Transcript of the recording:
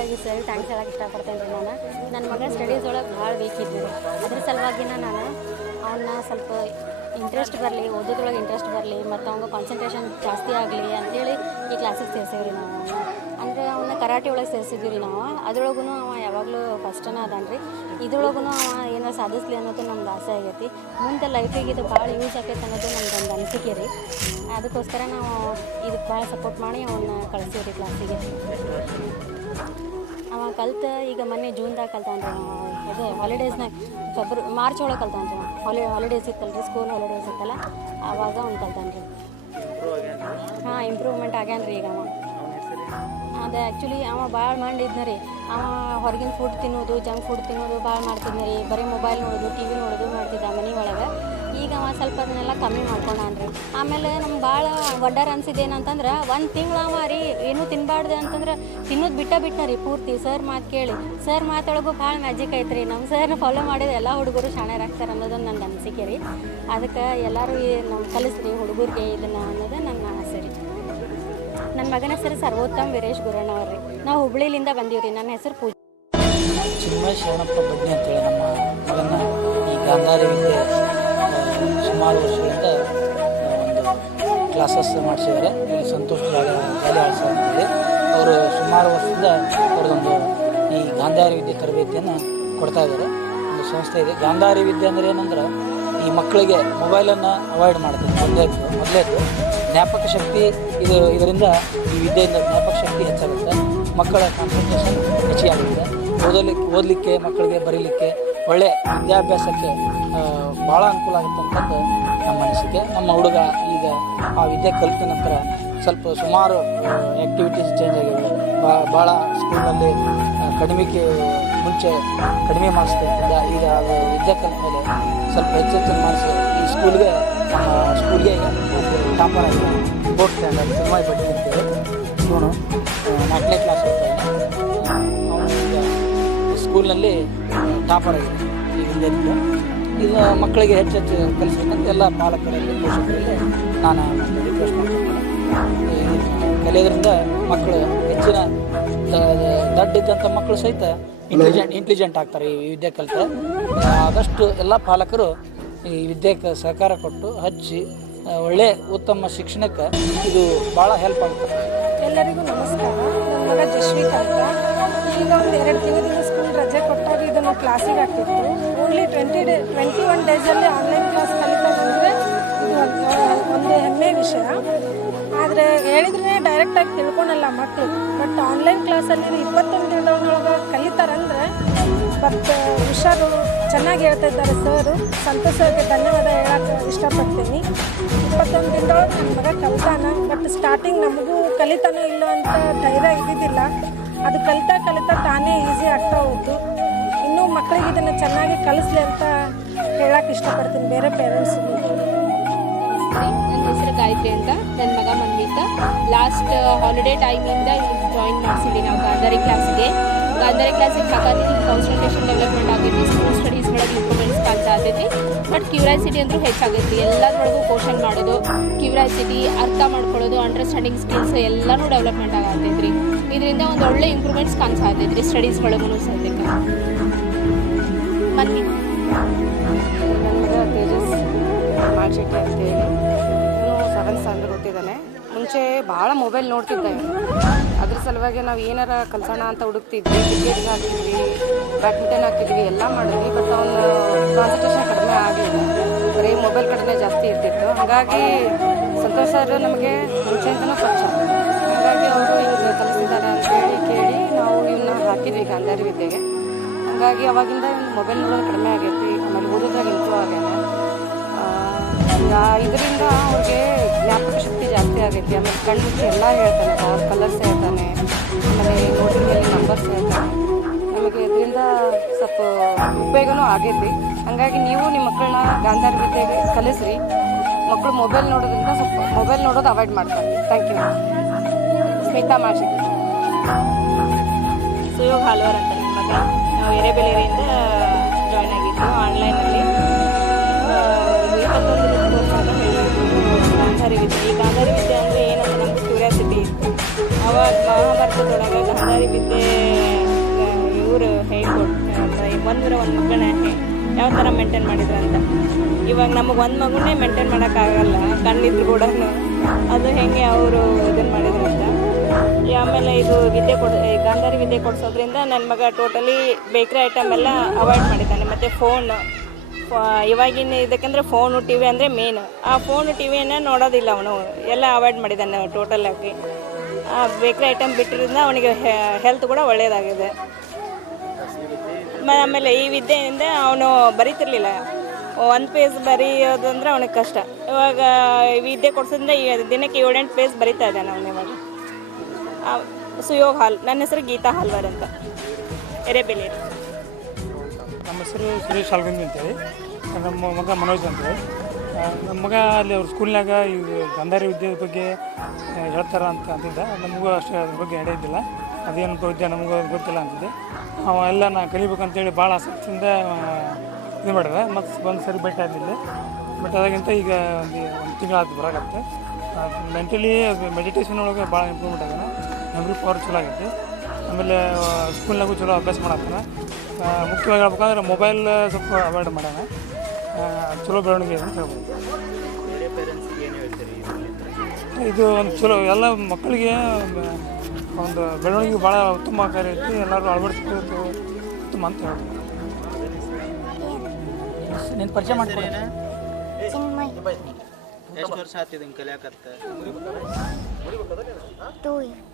ಮೊದಲನೇದಾಗಿ sir thanks ಹೇಳಕ್ಕೆ ಇಷ್ಟಪಡ್ತೇನೆ ರೀ. ನನ್ನ ಮಗ ಸ್ಟಡೀಸ್ ಒಳಗೆ ಭಾಳ ವೀಕ್ ಇದ್ವಿ ರೀ. ಅದ್ರ ಸಲುವಾಗಿನ ನಾನು ಅವನ್ನ ಸ್ವಲ್ಪ ಇಂಟ್ರೆಸ್ಟ್ ಬರಲಿ, ಓದೋದ್ರೊಳಗೆ ಇಂಟ್ರೆಸ್ಟ್ ಬರಲಿ ಮತ್ತು ಅವ್ಗೆ ಕಾನ್ಸಂಟ್ರೇಷನ್ ಜಾಸ್ತಿ ಆಗಲಿ ಅಂಥೇಳಿ ಈ ಕ್ಲಾಸಿಗೆ ಸೇರಿಸೇವೆ ರೀ ನಾವು. ಅಂದರೆ ಅವನ್ನ ಕರಾಟೆ ಒಳಗೆ ಸೇರಿಸಿದ್ವಿ ರೀ ನಾವು. ಅದ್ರೊಳಗೂ ಅವ ಯಾವಾಗಲೂ ಫಸ್ಟನ ಅದಾನ ರೀ. ಇದ್ರೊಳಗೂ ಅವ ಏನಾರು ಸಾಧಿಸ್ಲಿ ಅನ್ನೋದು ನಮ್ಗೆ ಆಸೆ ಆಗೈತಿ. ಮುಂದೆ ಲೈಫಿಗೆ ಇದು ಭಾಳ ಯೂಸ್ ಆಗೈತೆ ಅನ್ನೋದು ನಮ್ದು ಒಂದು ಅನಿಸಿಕೆ ರೀ. ಅದಕ್ಕೋಸ್ಕರ ನಾವು ಇದಕ್ಕೆ ಭಾಳ ಸಪೋರ್ಟ್ ಮಾಡಿ ಅವನ್ನ ಕಳಿಸ್ತೀವಿ ರೀ ಕ್ಲಾಸಿಗೆ. ಅವ ಈಗ ಮೊನ್ನೆ ಜೂನ್ದಾಗ ಕಲ್ತಾನ ರೀ. ಇದು ಹಾಲಿಡೇಸ್ನಾಗ ಮಾರ್ಚ್ ಒಳಗೆ ಕಲ್ತಾನ ರೀ. ಹಾಲಿಡೇಸ್ ಇತ್ತಲ್ಲ ರೀ, ಸ್ಕೂಲ್ ಹಾಲಿಡೇಸ್ ಇತ್ತಲ್ಲ, ಆವಾಗ ಅವ್ನು ಕಲ್ತಾನ ರೀ. ಹಾಂ, ಇಂಪ್ರೂವ್ಮೆಂಟ್ ಆಗ್ಯಾನ ರೀ ಈಗ ಅವ. ಅದು ಆ್ಯಕ್ಚುಲಿ ಅವ ಭಾಳ ಮಾಡಿದ್ನ ರೀ. ಅವ ಹೊರಗಿನ ಫುಡ್ ತಿನ್ನೋದು, ಜಂಕ್ ಫುಡ್ ತಿನ್ನೋದು ಭಾಳ ಮಾಡ್ತಿದ್ನ ರೀ. ಬರೀ ಮೊಬೈಲ್ ನೋಡೋದು, ಟಿ ವಿ ನೋಡೋದು ಮಾಡ್ತಿದ್ದ ಮನೆ ಒಳಗೆ. ಈಗ ಅವ ಸ್ವಲ್ಪ ಅದನ್ನೆಲ್ಲ ಕಮ್ಮಿ ಮಾಡ್ಕೊಂಡಾನ ರೀ. ಆಮೇಲೆ ನಮ್ಗೆ ಭಾಳ ವಂಡರ್ ಅನ್ಸಿದ್ದು ಏನಂತಂದ್ರೆ, ಒಂದು ತಿಂಗಳು ಅವ ರೀ ಏನೂ ತಿನ್ನಬಾರ್ದು ಅಂತಂದ್ರೆ ತಿನ್ನೋದು ಬಿಟ್ಟ ರೀ ಪೂರ್ತಿ. ಸರ್ ಮಾತು ಕೇಳಿ, ಸರ್ ಮಾತೊಳಗೂ ಭಾಳ ಮ್ಯಾಜಿಕ್ ಐತೆ ರೀ. ನಮ್ಮ ಸರ್ನ ಫಾಲೋ ಮಾಡಿದ್ರೆ ಎಲ್ಲ ಹುಡುಗರು ಶಾಣ್ಯರಾಗ್ತಾರೆ ಅನ್ನೋದೊಂದು ನನ್ನ ಅನಿಸಿಕೆ ರೀ. ಅದಕ್ಕೆ ಎಲ್ಲರೂ ನಮ್ಮ ಕಲಿಸ್ರಿ ಹುಡುಗರಿಗೆ ಇದನ್ನು ಅನ್ನೋದು ನನ್ನ ಆಸೆ ರೀ. ನನ್ನ ಮಗನ ಹೆಸರು ಸರ್ವೋತ್ತಮ್ ವೀರೇಶ್ ಗುರಣ್ಣ ಅವ್ರಿ. ನಾವು ಹುಬ್ಳಿಲಿಂದ ಬಂದೀವಿ ರೀ. ನನ್ನ ಹೆಸರು ಪೂಜಾ. ಚಿನ್ಮಯ ಶರಣಪ್ಪ ಬಡ್ಡಿ ಅಂತೇಳಿ ನಮ್ಮ ಮಗನ ಈ ಗಾಂಧಾರಿ ವಿದ್ಯೆ ಸುಮಾರು ವರ್ಷಗಳಿಂದ ಒಂದು ಕ್ಲಾಸಸ್ ಮಾಡಿಸಿದ್ದಾರೆ. ಇಲ್ಲಿ ಸಂತೋಷ್ ಜಾಲಿ ಆಳ್ಸರ್ ಅಂತೇಳಿ ಅವರು ಸುಮಾರು ವರ್ಷದಿಂದ ಅವ್ರದ್ದೊಂದು ಈ ಗಾಂಧಾರಿ ವಿದ್ಯೆ ತರಬೇತಿಯನ್ನು ಕೊಡ್ತಾ ಇದ್ದಾರೆ. ಒಂದು ಸಂಸ್ಥೆ ಇದೆ. ಗಾಂಧಾರಿ ವಿದ್ಯೆ ಅಂದರೆ ಏನಂದ್ರೆ ಈ ಮಕ್ಕಳಿಗೆ ಮೊಬೈಲನ್ನು ಅವಾಯ್ಡ್ ಮಾಡ್ತಾರೆ. ಮೊದಲೇದು ಜ್ಞಾಪಕ ಶಕ್ತಿ ಇದರಿಂದ ಈ ವಿದ್ಯೆಯಿಂದ ಜ್ಞಾಪಕ ಶಕ್ತಿ ಹೆಚ್ಚಾಗುತ್ತೆ. ಮಕ್ಕಳ ಕಾನ್ಸಂಟ್ರೇಷನ್ ಹೆಚ್ಚಿಗೆ ಓದಲಿಕ್ಕೆ ಮಕ್ಕಳಿಗೆ ಬರೀಲಿಕ್ಕೆ ಒಳ್ಳೆಯ ವಿದ್ಯಾಭ್ಯಾಸಕ್ಕೆ ಭಾಳ ಅನುಕೂಲ ಆಗುತ್ತೆ ಅಂತಂದು ನಮ್ಮ ಅನಿಸಿಕೆ. ನಮ್ಮ ಹುಡುಗ ಈಗ ಆ ವಿದ್ಯೆ ಕಲಿತ ನಂತರ ಸ್ವಲ್ಪ ಸುಮಾರು ಆ್ಯಕ್ಟಿವಿಟೀಸ್ ಚೇಂಜ್ ಆಗಿವೆ. ಭಾಳ ಸ್ಕೂಲ್ನಲ್ಲಿ ಮುಂಚೆ ಕಡಿಮೆ ಮಾರ್ಕ್ಸ್ ತೆಗೆದಿದ್ದ. ಈಗ ಅದು ವಿದ್ಯೆ ಕಲಿತ ಮೇಲೆ ಸ್ವಲ್ಪ ಹೆಚ್ಚೆಚ್ಚಿನ ಮಾರ್ಕ್ಸ್ ಈ ಸ್ಕೂಲ್ಗೆ ಟಾಪರ್ ಆಗಿದೆ. 4th ಸ್ಟ್ಯಾಂಡರ್ಡ್ ಚಿನ್ಮಯ ಬಡ್ಡಿ ಅಂತೇಳಿ ಇವನು 4ನೇ ಕ್ಲಾಸ್ ಓದ್ತಾನೆ. ಅವನು ಈಗ ಸ್ಕೂಲ್ನಲ್ಲಿ ಟಾಪರ್ ಆಗಿದೆ ಈ ವಿದ್ಯಾರ್ಥಿ. ಈಗ ಮಕ್ಕಳಿಗೆ ಹೆಚ್ಚೆಚ್ಚು ಕಲಿಸ್ಬೇಕಂತ ಎಲ್ಲ ಪಾಲಕರಲ್ಲಿ ಪೋಷಕರಲ್ಲಿ ನಾನು ರಿಕ್ವೆಸ್ಟ್ ಮಾಡ್ತೀನಿ. ಕಲಿಯೋದ್ರಿಂದ ಮಕ್ಕಳು ಹೆಚ್ಚಿನ ದಡ್ಡಿದ್ದಂಥ ಮಕ್ಕಳು ಸಹಿತ ಇಂಟೆಲಿಜೆಂಟ್ ಆಗ್ತಾರೆ ಈ ವಿದ್ಯೆ ಕಲಿತ. ಆದಷ್ಟು ಎಲ್ಲ ಪಾಲಕರು ಈ ವಿದ್ಯೆಗೆ ಸಹಕಾರ ಕೊಟ್ಟು ಒಳ್ಳೆ ಉತ್ತಮ ಶಿಕ್ಷಣಕ್ಕೆ ಇದು ಭಾಳ ಹೆಲ್ಪ್ ಆಗುತ್ತೆ. ಎಲ್ಲರಿಗೂ ನಮಸ್ಕಾರ. ನನ್ನ ಮಗ ಜಶ್ವಿಕ್ ಅಂತ. ಈಗ ಒಂದು 2 ತಿಂಗಳಿಂದ ಸ್ಕೂಲ್ ರಜೆ ಕೊಟ್ಟಾಗ ಇದನ್ನು ಕ್ಲಾಸಿಗೆ ಹಾಕ್ತಿತ್ತು. ಓನ್ಲಿ 21 ಡೇಸಲ್ಲಿ ಆನ್ಲೈನ್ ಕ್ಲಾಸ್ ಕಲಿತಾ ಬಂದರೆ ಇದು ಒಂದು ಹೆಮ್ಮೆ ವಿಷಯ. ಆದರೆ ಹೇಳಿದ್ರೆ ಡೈರೆಕ್ಟಾಗಿ ತಿಳ್ಕೊಳಲ್ಲ ಮಕ್ಕಳು. ಬಟ್ ಆನ್ಲೈನ್ ಕ್ಲಾಸಲ್ಲಿ 21 ದಿನದೊಳಗೆ ಕಲಿತಾರಂದರೆ ಮತ್ತು ಹುಷಾರು ಚೆನ್ನಾಗಿ ಹೇಳ್ತಾ ಇದ್ದಾರೆ ಸರು. ಸಂತೋಷ ಸರ್ಗೆ ಧನ್ಯವಾದ ಹೇಳಕ್ಕೆ ಇಷ್ಟಪಡ್ತೀನಿ. 21 ದಿನದೊಳಗೆ ನನ್ನ ಮಗ ಕಲಿತಾನ. ಬಟ್ ಸ್ಟಾರ್ಟಿಂಗ್ ನಮಗೂ ಕಲಿತಾನೋ ಇಲ್ಲೋ ಅಂತ ಧೈರ್ಯ ಇದ್ದಿದ್ದಿಲ್ಲ. ಅದು ಕಲಿತಾ ತಾನೇ ಈಸಿ ಆಗ್ತಾ ಹೋಯ್ತು. ಇನ್ನೂ ಮಕ್ಕಳಿಗೆ ಇದನ್ನು ಚೆನ್ನಾಗಿ ಕಲಿಸ್ಲಿ ಅಂತ ಹೇಳಕ್ಕೆ ಇಷ್ಟಪಡ್ತೀನಿ ಬೇರೆ ಪೇರೆಂಟ್ಸ್ಗೂ. ನನ್ನ ಹೆಸರು ಗಾಯತ್ರಿ ಅಂತ. ನನ್ನ ಮಗ ಮನ್ವಿತ. ಲಾಸ್ಟ್ ಹಾಲಿಡೇ ಟೈಮಿಂದ ಜಾಯಿನ್ ಮಾಡಿಸಿದ್ವಿ ನಾವು ಗಾಂಧಾರಿ ಕ್ಲಾಸಿಗೆ ಹಾಗಾಗಿ ಕಾನ್ಸಂಟ್ರೇಷನ್ ಡೆವಲಪ್ಮೆಂಟ್ ಆಗೈತಿ. ಸ್ಕೂಲ್ ಸ್ಟಡೀಸ್ ಒಳಗೆ ಇಂಪ್ರೂವ್ಮೆಂಟ್ಸ್ ಕಾಣ್ತಾ ಆಗ್ತೈತಿ. ಬಟ್ ಕ್ಯೂರಿಯಾಸಿಟಿ ಅಂದರೂ ಹೆಚ್ಚಾಗೈತಿ. ಎಲ್ಲದರೊಳಗೂ ಕ್ವಶನ್ ಮಾಡೋದು, ಕ್ಯೂರಿಯಾಸಿಟಿ, ಅರ್ಥ ಮಾಡ್ಕೊಳ್ಳೋದು, ಅಂಡರ್ಸ್ಟ್ಯಾಂಡಿಂಗ್ ಸ್ಕಿಲ್ಸ್ ಎಲ್ಲನೂ ಡೆವಲಪ್ಮೆಂಟ್ ಆಗತೈತಿ ರೀ. ಇದರಿಂದ ಒಂದು ಒಳ್ಳೆ ಇಂಪ್ರೂವ್ಮೆಂಟ್ಸ್ ಕಾಣಿಸ್ತಾ ಆಗ್ತೈತಿ ರೀ ಸ್ಟಡೀಸ್ ಒಳಗೂ ಸದ್ಯಕ್ಕೆ. ನನ್ನ ಮಗ ತೇಜಸ್ ಮಾಡ್ಶೆಟ್ಟಿ ಅಂತೇಳಿ. ಇವನು 7th ಸ್ಟ್ಯಾಂಡರ್ಡ್ ಓದ್ತಿದ್ದಾನೆ. ಮುಂಚೆ ಭಾಳ ಮೊಬೈಲ್ ನೋಡ್ತಿದ್ದೆ. ಅದ್ರ ಸಲುವಾಗಿ ನಾವು ಏನಾರ ಕಲ್ಸೋಣ ಅಂತ ಹುಡುಕ್ತಿದ್ವಿ. ಕ್ರಿಕೆಟ್ಗೆ ಹಾಕ್ತಿದ್ವಿ, ಬ್ಯಾಡ್ಮಿಂಟನ್ ಹಾಕ್ತಿದ್ವಿ, ಎಲ್ಲ ಮಾಡಿದ್ವಿ. ಬಟ್ ಅವನ ಕಾನ್ಸಂಟ್ರೇಷನ್ ಕಡಿಮೆ ಆಗಲಿಲ್ಲ. ಬರೀ ಮೊಬೈಲ್ ಕಡೆನೇ ಜಾಸ್ತಿ ಇರ್ತಿತ್ತು. ಹಾಗಾಗಿ ಸಂತೋಷ್ ಸರ್ ನಮಗೆ ಮುಂಚೆಯಿಂದನೂ ಪರಿಚಯ. ಹಾಗಾಗಿ ಅವರು ಹಿಂಗೆ ಕಲಿಸಿದ್ದಾರೆ ಅಂತೇಳಿ ಕೇಳಿ ನಾವು ಇವನ್ನ ಹಾಕಿದ್ವಿ ಗಾಂಧಾರಿ ವಿದ್ಯೆಗೆ. ಹಾಗಾಗಿ ಅವಾಗಿಂದ ಮೊಬೈಲ್ ನೋಡೋದು ಕಡಿಮೆ ಆಗೈತಿ. ಆಮೇಲೆ ಓದೋದ್ರಾಗ ಇಂಪ್ರೂವ್ ಆಗ್ಯಾನ. ಇದರಿಂದ ಅವ್ರಿಗೆ ಜ್ಞಾಪಕ ಶಕ್ತಿ ಜಾಸ್ತಿ ಆಗೈತಿ. ಆಮೇಲೆ ಕಣ್ಣು ಮುಚ್ಚಿ ಎಲ್ಲ ಹೇಳ್ತಾನೆ, ಅವ್ರ ಕಲರ್ಸ್ ಹೇಳ್ತಾನೆ, ಆಮೇಲೆ ನೋಟಿನ ಮೇಲೆ ನಂಬರ್ಸ್ ಹೇಳ್ತಾನೆ. ನಮಗೆ ಇದರಿಂದ ಸ್ವಲ್ಪ ಉಪಯೋಗನೂ ಆಗೈತಿ. ಹಾಗಾಗಿ ನೀವು ನಿಮ್ಮ ಮಕ್ಕಳನ್ನ ಗಾಂಧಾರಿ ವಿದ್ಯೆಗೆ ಕಲಿಸ್ರಿ. ಮಕ್ಕಳು ಮೊಬೈಲ್ ನೋಡೋದ್ರಿಂದ ಸ್ವಲ್ಪ ಮೊಬೈಲ್ ನೋಡೋದು ಅವಾಯ್ಡ್ ಮಾಡ್ತಾರೆ. Thank you. ಸ್ಮಿತಾ ಮಾರ್ಶೆಟ್ಟಿ. ಸುಯೋಗ್ ಹಾಲ್ವಾರ್ ಅಂತ ನನ್ನ ಮಗ. ನಾವು ಎರೆಬೆಲೆಯಿಂದ ಜಾಯ್ನ್ ಆಗಿದ್ದು ಆನ್ಲೈನಲ್ಲಿ. 21 ಗಾಂಧಾರಿ ವಿದ್ಯೆ. ಈ ಗಾಂಧಾರಿ ವಿದ್ಯೆ ಅಂದರೆ ಏನಂತ ನಮ್ಗೆ ಕ್ಯೂರಿಯಾಸಿಟಿ ಇತ್ತು. ಆವಾಗ ಮಹಾಭಾರತದೊಳಗೆ ಗಾಂಧಾರಿ ವಿದ್ಯೆ ಅವರು ಹೇಳ್ಕೊಟ್ಟು ಒಂದು ಮಗನ ಯಾವ ಥರ ಮೇಂಟೈನ್ ಮಾಡಿದ್ರು ಅಂತ. ಇವಾಗ ನಮಗೆ ಒಂದು ಮಗುನೇ ಮೇಂಟೈನ್ ಮಾಡೋಕ್ಕಾಗಲ್ಲ, ಕಣ್ಣಿದ್ರು ಕೂಡ ಅದು ಹೆಂಗೆ ಅವರು ಇದನ್ನು ಮಾಡಿದ್ರು ಅಂತ. ಆಮೇಲೆ ಇದು ಗಾಂಧಾರಿ ವಿದ್ಯೆ ಕೊಡಿಸೋದ್ರಿಂದ ನನ್ನ ಮಗ ಟೋಟಲಿ ಬೇಕ್ರಿ ಐಟಮ್ ಎಲ್ಲ ಅವಾಯ್ಡ್ ಮಾಡಿದ್ದಾನೆ. ಮತ್ತು ಇವಾಗಿನ ಇದಕ್ಕೆಂದರೆ ಫೋನು ಟಿ ವಿ ಅಂದರೆ ಮೇನ್. ಆ ಫೋನು ಟಿ ವಿಯನ್ನು ನೋಡೋದಿಲ್ಲ ಅವನು, ಎಲ್ಲ ಅವಾಯ್ಡ್ ಮಾಡಿದ್ದಾನೆ ಟೋಟಲಾಗಿ. ಆ ಬೇಕ್ರಿ ಐಟಮ್ ಬಿಟ್ಟಿರೋದ್ರಿಂದ ಅವನಿಗೆ ಹೆಲ್ತ್ ಕೂಡ ಒಳ್ಳೆಯದಾಗಿದೆ. ಆಮೇಲೆ ಈ ವಿದ್ಯೆಯಿಂದ ಅವನು ಬರೀತಿರ್ಲಿಲ್ಲ, ಒಂದು ಪೇಜ್ ಬರೆಯೋದಂದ್ರೆ ಅವನಿಗೆ ಕಷ್ಟ. ಇವಾಗ ವಿದ್ಯೆ ಕೊಡ್ಸೋದ್ರಿಂದ ದಿನಕ್ಕೆ 7-8 ಪೇಜ್ ಬರಿತಾ ಇದ್ದಾನೆ ಅವನು ಇವಾಗ. ಸುಯೋಗ್ ಹಾಲ್, ನನ್ನ ಹೆಸರು ಗೀತಾ ಹಾಲ್ವಾರ್ ಅಂತ, ಎರೆಬೆಲೇರಿ. ನಮ್ಮ ಹೆಸರು ಸುರೇಶ್ ಹಾಲ್ಗುಂದಿ ಅಂತೇಳಿ, ನಮ್ಮ ಮಗ ಮನೋಜ್ ಅಂತೇಳಿ. ನಮ್ಮ ಮಗ ಅಲ್ಲಿ ಅವ್ರ ಸ್ಕೂಲ್ನಾಗ ಇದು ಗಾಂಧಾರಿ ವಿದ್ಯೆ ಬಗ್ಗೆ ಹೇಳ್ತಾರ ಅಂತಿದ್ದ. ನಮಗೂ ಅಷ್ಟು ಅದ್ರ ಬಗ್ಗೆ ಐಡಿಯಾ ಇದ್ದಿಲ್ಲ, ಅದೇನು ವಿದ್ಯೆ ನಮಗೂ ಗೊತ್ತಿಲ್ಲ ಅಂತಿದ್ದೆ. ಅವೆಲ್ಲ ನಾ ಕಲಿಬೇಕಂತೇಳಿ ಭಾಳ ಆಸಕ್ತಿಯಿಂದ ಇದು ಮಾಡಿದೆ. ಮತ್ತು ಒಂದು ಸರಿ ಭೇಟಿ ಆದಿಲ್ಲ, ಬಟ್ ಅದಾಗಿಂತ ಈಗ ಒಂದು ತಿಂಗಳಾದ ಬರಾಗತ್ತೆ. ಮೆಂಟಲಿ ಮೆಡಿಟೇಷನ್ ಒಳಗೆ ಭಾಳ ಇಂಪ್ರೂವ್ಮೆಂಟ್ ಆಗ್ಯಾನ, ಮೆಮ್ರಿ ಪವರ್ ಚಲೋ ಆಗೈತಿ. ಆಮೇಲೆ ಸ್ಕೂಲ್ನಾಗೂ ಚಲೋ ಅಭ್ಯಾಸ ಮಾಡತ್ತಾನ. ಮುಖ್ಯವಾಗಿ ಹೇಳ್ಬೇಕಂದ್ರೆ ಮೊಬೈಲ್ ಸ್ವಲ್ಪ ಅವಾಯ್ಡ್ ಮಾಡ್ಯಾನ. ಚಲೋ ಬೆಳವಣಿಗೆ ಅಂತ ಹೇಳ್ಬೋದು. ಇದು ಒಂದು ಚಲೋ ಎಲ್ಲ ಮಕ್ಕಳಿಗೆ ಒಂದು ಬೆಳವಣಿಗೆ ಭಾಳ ಉತ್ತಮಕಾರಿ ಐತಿ. ಎಲ್ಲರೂ ಅಳವಡಿಸ್ಬೇಕು ಉತ್ತಮ ಅಂತ ಹೇಳ್ಬೋದು. ನೀನು ಪರಿಚಯ ಮಾಡ್ತೀನಿ. ಎಷ್ಟು ವರ್ಷ ಆತಿದೆ ಕಲಿಯಾಕತ್ತ? 2 years.